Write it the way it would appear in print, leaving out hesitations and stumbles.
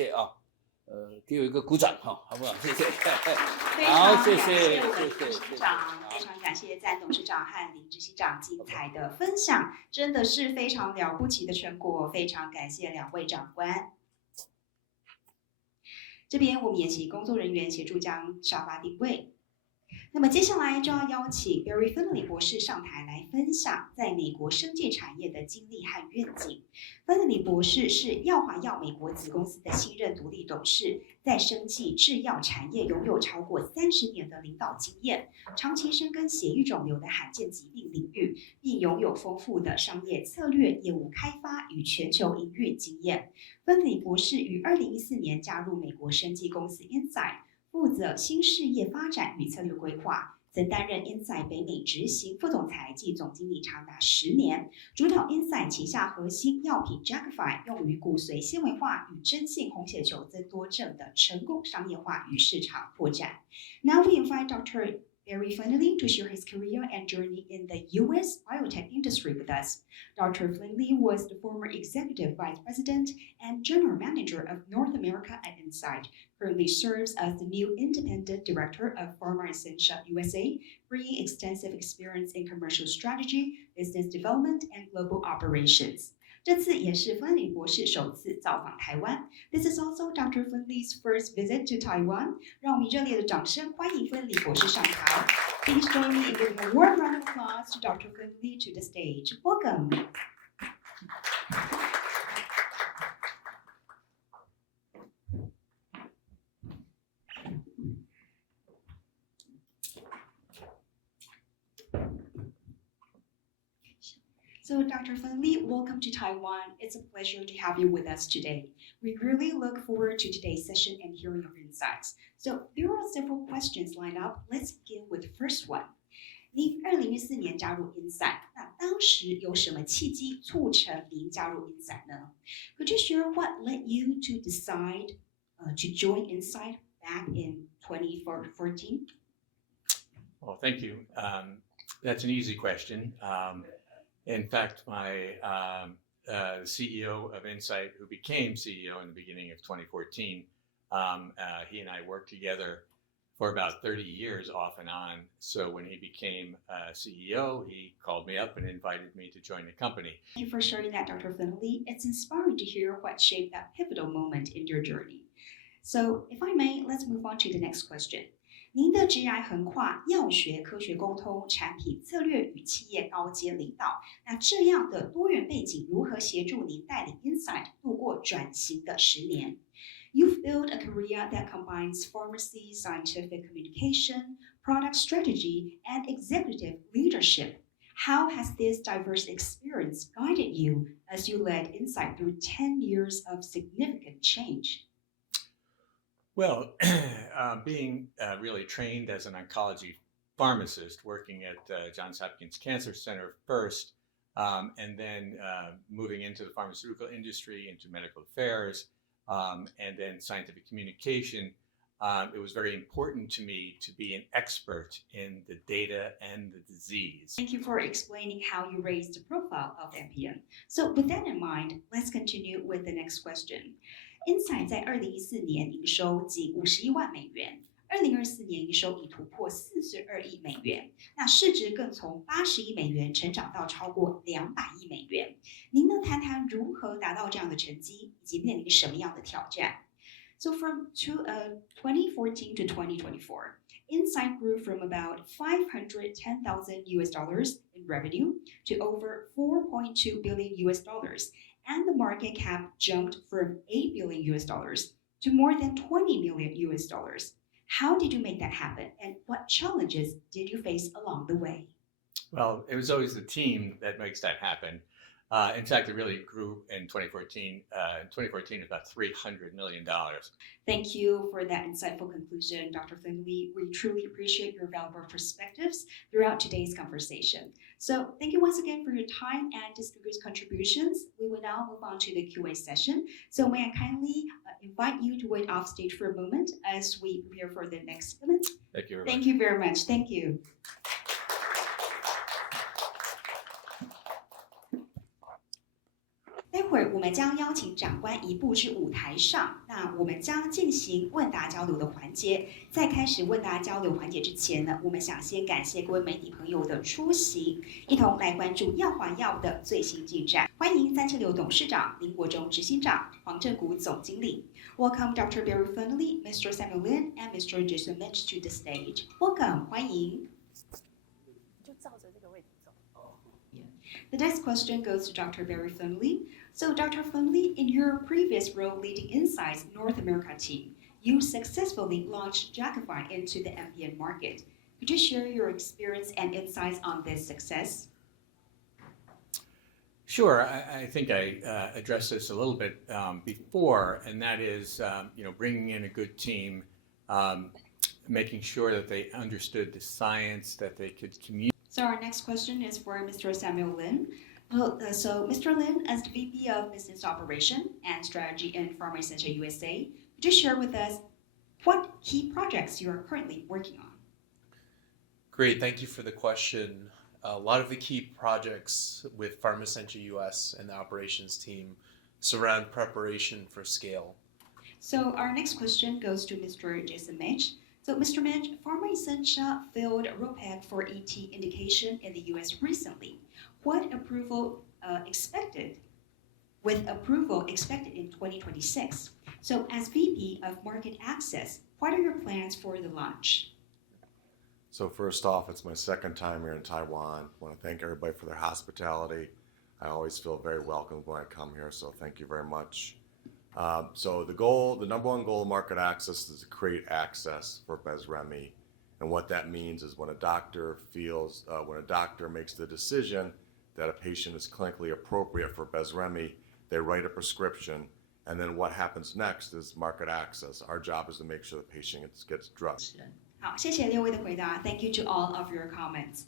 谢啊，给我一个鼓掌哈，好不好？谢谢。好，谢谢我们董事长，非常感谢赞董事长和林执行长精彩的分享，真的是非常了不起的成果，非常感谢两位长官。这边我们也请工作人员协助将沙发定位。那么接下来就要邀请 Flanelley 博士上台来分享在美国生技产业的经历和愿景。Flanelley 博士是药华药美国子公司的新任独立董事，在生技制药产业拥有超过30年的领导经验，长期深耕血液肿瘤的罕见疾病领域，并拥有丰富的商业策略、业务开发与全球营运经验。Flanelley 博士于2014年加入美国生技公司 Insight，负责新事业发展与策略规划，曾担任 Insight 北美执行副总裁及总经理长达10年，主导 Insight 旗下核心药品 Jakafi 用于骨髓纤维化与真性红血球增多症的成功商业化与市场拓展。Now we invite Dr. Flanelley to share his career and journey in the U.S. biotech industry with us. Dr. Flanelley was the former Executive Vice President and General Manager of North America at Insight, currently serves as the new Independent Director of Pharma Essentia USA, bringing extensive experience in commercial strategy, business development, and global operations. 这次也是 Flanelley 博士首次造访台湾。This is also Dr. Flanelley's first visit to Taiwan. 让我们以热烈的掌声欢迎 Flanelley 博士上台。Please join me in giving a warm round of applause to Dr. Flanelley to the stage. Welcome. So Dr. Flanelley, welcome to Taiwan. It's a pleasure to have you with us today. We really look forward to today's session and hearing your insights. So there are several questions lined up. Let's begin with the first one. 您2014年加入 Insight， 那当时有什么契机促成您加入 Insight 呢？ Could you share what led you to decide to join Insight back in 2014? Well, thank you. That's an easy question. In fact, my CEO of Insight, who became CEO in the beginning of 2014, he and I worked together for about 30 years off and on. So when he became CEO, he called me up and invited me to join the company. Thank you for sharing that, Dr. Flanelley. It's inspiring to hear what shaped that pivotal moment in your journey. So if I may, let's move on to the next question. 您的职涯横跨药学、科学沟通、产品策略与企业高阶领导，那这样的多元背景如何协助您带领 Insight 度过转型的10年？ You've built a career that combines pharmacy, scientific communication, product strategy, and executive leadership. How has this diverse experience guided you as you led Insight through 10 years of significant change? Well, being really trained as an oncology pharmacist, working at Johns Hopkins Cancer Center first, and then moving into the pharmaceutical industry, into medical affairs, and then scientific communication, it was very important to me to be an expert in the data and the disease. Thank you for explaining how you raised the profile of MPN. So with that in mind, let's continue with the next question. Insight 在2014年营收仅51万美元，2024年营收已突破42亿美元，那市值更从80亿美元成长到超过200亿美元。您能谈谈如何达到这样的成绩，以及面临什么样的挑战？ So from 2014 to 2024, Insight grew from about $510,000 in revenue to over $4.2 billion, and the market cap jumped from $8 billion to more than $20 million. How did you make that happen, and what challenges did you face along the way? Well, it was always the team that makes that happen. In fact, it really grew in 2014. In 2014, about $300 million. Thank you for that insightful conclusion, Dr. Flanelley. We truly appreciate your valuable perspectives throughout today's conversation. So thank you once again for your time and distinguished contributions. We will now move on to the Q&A session. So may I kindly invite you to wait off stage for a moment as we prepare for the next segment. Thank you very much. Thank you very much. Thank you. 待会儿我们将邀请长官移步至舞台上，那我们将进行问答交流的环节。在开始问答交流环节之前呢，我们想先感谢各位媒体朋友的出席，一同来关注药华药的最新进展。欢迎376董事长林国忠执行长、黄正谷总经理。Welcome Dr. Barry Flanelley, Mr. Samuel Lin, and Mr. Jason Mitch to the stage. Welcome, 欢迎。就照着这个位置走。The next question goes to Dr. Barry Flanelley. So, Dr. Flanelley, in your previous role leading Insight's North America team, you successfully launched Jakafi into the MPN market. Could you share your experience and insights on this success? Sure, I think I addressed this a little bit before, and that is, bringing in a good team, making sure that they understood the science, that they could communicate. So our next question is for Mr. Samuel Lin. So Mr. Lin, as the VP of Business Operation and Strategy in Pharma Essentia USA, could you share with us what key projects you are currently working on? Great, thank you for the question. A lot of the key projects with Pharma Essentia US and the operations team surround preparation for scale. So our next question goes to Mr. Jason Mitch. So Mr. Mitch, Pharma Essentia filed ROPEC for ET indication in the US recently. What approval expected? With approval expected in 2026. So as VP of Market Access, what are your plans for the launch? So first off, it's my second time here in Taiwan. I want to thank everybody for their hospitality. I always feel very welcome when I come here, so thank you very much. So the number one goal of market access is to create access for BESREMI. And what that means is when a doctor makes the decision that a patient is clinically appropriate for BESREMI, they write a prescription, and then what happens next is market access. Our job is to make sure the patient gets drugs. 好，谢谢6位的回答。Thank you to all of your comments.